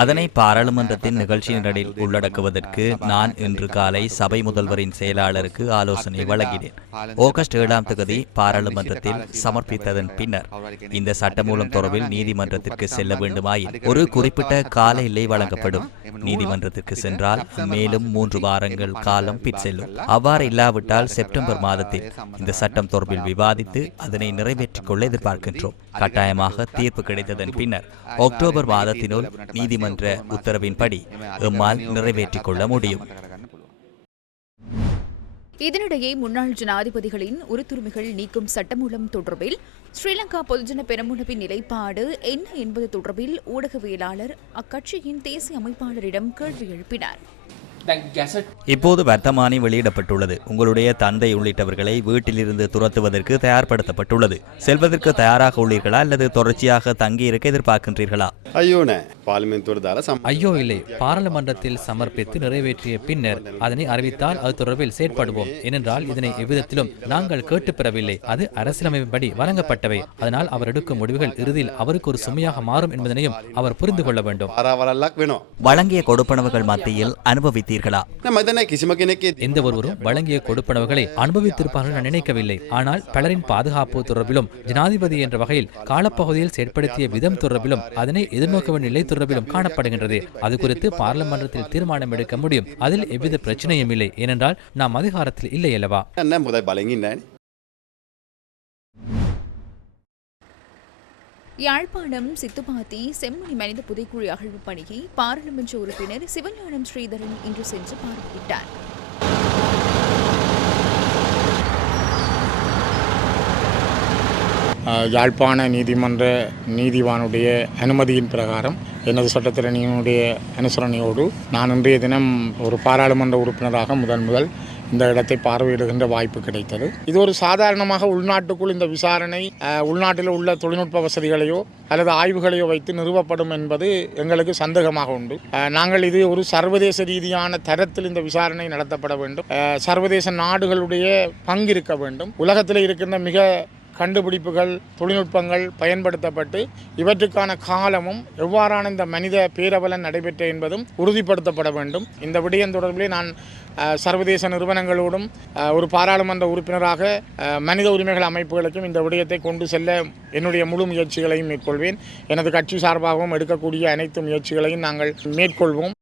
அதனை பாராளுமன்றத்தின் நிகழ்ச்சி நிரலில் உள்ளடக்குவதற்கு நான் இன்று காலை சபை முதல்வரின் செயலாளருக்கு ஆலோசனை வழங்கினேன். ஆகஸ்ட் ஏழாம் தேதி பாராளுமன்றத்தில் சமர்ப்பித்ததன் பின்னர் இந்த சட்டமூலம் தொடர்பில் நீதிமன்றத்திற்கு செல்ல வேண்டுமாயின் ஒரு குறிப்பிட்ட கால எல்லை வழங்கப்படும். நீதிமன்றத்திற்கு சென்றால் மேலும் மூன்று வாரங்கள் காலம் பிற்செல்லும் அவ்வாறு இல்லாவிட்டால் செப்டம்பர் மாதத்தில் இந்த சட்டம் தொடர்பில் விவாதித்து அதனை நிறைவேற்றிக் கொள்ள எதிர்பார்க்கின்றோம். கட்டாயமாக தீர்ப்பு கிடைத்ததன் பின்னர் அக்டோபர் வாதத்தினுள் நீதிமன்ற உத்தரவின்படி எம்மால் நிறைவேற்றிக் கொள்ள முடியும். இதனிடையே முன்னாள் ஜனாதிபதிகளின் உறுத்துரிமைகள் நீக்கும் சட்டமூலம் தொடர்பில் ஸ்ரீலங்கா பொதுஜன பெரமுனவின் நிலைப்பாடு என்ன என்பது தொடர்பில் ஊடகவியலாளர் அக்கட்சியின் தேசிய அமைப்பாளரிடம் கேள்வி எழுப்பினார். இப்போது வர்த்தமானி வெளியிடப்பட்டுள்ளது. உங்களுடைய தந்தை உள்ளிட்டவர்களை வீட்டிலிருந்து துரத்துவதற்கு தயார்படுத்தப்பட்டுள்ளது. செல்வதற்கு தயாராக உள்ளீர்களா அல்லது தொடர்ச்சியாக தங்கியிருக்க எதிர்பார்க்கின்றீர்களா? අයෝ ஐயோ இல்லை. பாராளுமன்றத்தில் சமர்ப்பித்து நிறைவேற்றிய பின்னர் அதனை அறிவித்தால் அது தொடர்பில் செயற்படுவோம். ஏனென்றால் இதனை எவ்விதத்திலும் நாங்கள் கேட்டு பெறவில்லை அது அரசியலமைப்பின்படி வழங்கப்பட்டவை. அதனால் அவர் எடுக்கும் முடிவுகள் இறுதியில் அவருக்கு ஒரு சுமையாக மாறும் என்பதனையும் அவர் புரிந்து கொள்ள வேண்டும். வழங்கிய கொடுப்பனவுகள் மத்தியில் அனுபவித்தீர்களா? எந்த ஒருவரும் வழங்கிய கொடுப்பனவுகளை அனுபவித்திருப்பார்கள் நினைக்கவில்லை. ஆனால் பலரின் பாதுகாப்பு தொடர்பிலும் ஜனாதிபதி என்ற வகையில் காலப்பகுதியில் செயற்படுத்திய விதம் தொடர்பிலும் அதனை எதிர்நோக்க வேண்டிய நிலை தொடர்பில் தொடர்பிலும் காணப்படுகின்றது. அது குறித்து பார்லிமன்றத்தில் தீர்மானம் எடுக்க முடியும். அதில் எவ்வித பிரச்சனையும் இல்லை. ஏனென்றால் நாம் அதிகாரத்தில் இல்லை அல்லவா? யாழ்ப்பாணம் சித்துப்பாத்தி செம்மணி மனித புதைக்குழி அகழ்வு பணியை பாராளுமன்ற உறுப்பினர் சிவஞானம் ஸ்ரீதரன் இன்று சென்று பார்வையிட்டார். யாழ்ப்பாண நீதிமன்ற நீதிவானுடைய அனுமதியின் பிரகாரம் எனது சட்டத்திறனியினுடைய அனுசரணையோடு நான் இன்றைய தினம் ஒரு பாராளுமன்ற உறுப்பினராக முதன் முதல் இந்த இடத்தை பார்வையிடுகின்ற வாய்ப்பு கிடைத்தது. இது ஒரு சாதாரணமாக உள்நாட்டுக்குள் இந்த விசாரணை உள்நாட்டில் உள்ள தொழில்நுட்ப வசதிகளையோ அல்லது ஆய்வுகளையோ வைத்து நிறுவப்படும் என்பது எங்களுக்கு சந்தேகமாக உண்டு. நாங்கள் இது ஒரு சர்வதேச ரீதியான தரத்தில் இந்த விசாரணை நடத்தப்பட வேண்டும். சர்வதேச நாடுகளுடைய பங்கு இருக்க வேண்டும். உலகத்தில் இருக்கின்ற மிக கண்டுபிடிப்புகள் தொழில்நுட்பங்கள் பயன்படுத்தப்பட்டு இவற்றுக்கான காலமும் எவ்வாறான இந்த மனித பேரவலன் நடைபெற்ற என்பதும் உறுதிப்படுத்தப்பட வேண்டும். இந்த விடயம் தொடர்பிலே நான் சர்வதேச நிறுவனங்களோடும் ஒரு பாராளுமன்ற உறுப்பினராக மனித உரிமைகள் அமைப்புகளுக்கும் இந்த விடயத்தை கொண்டு செல்ல என்னுடைய முழு முயற்சிகளையும் மேற்கொள்வேன். எனது கட்சி சார்பாகவும் எடுக்கக்கூடிய அனைத்து முயற்சிகளையும் நாங்கள் மேற்கொள்வோம்.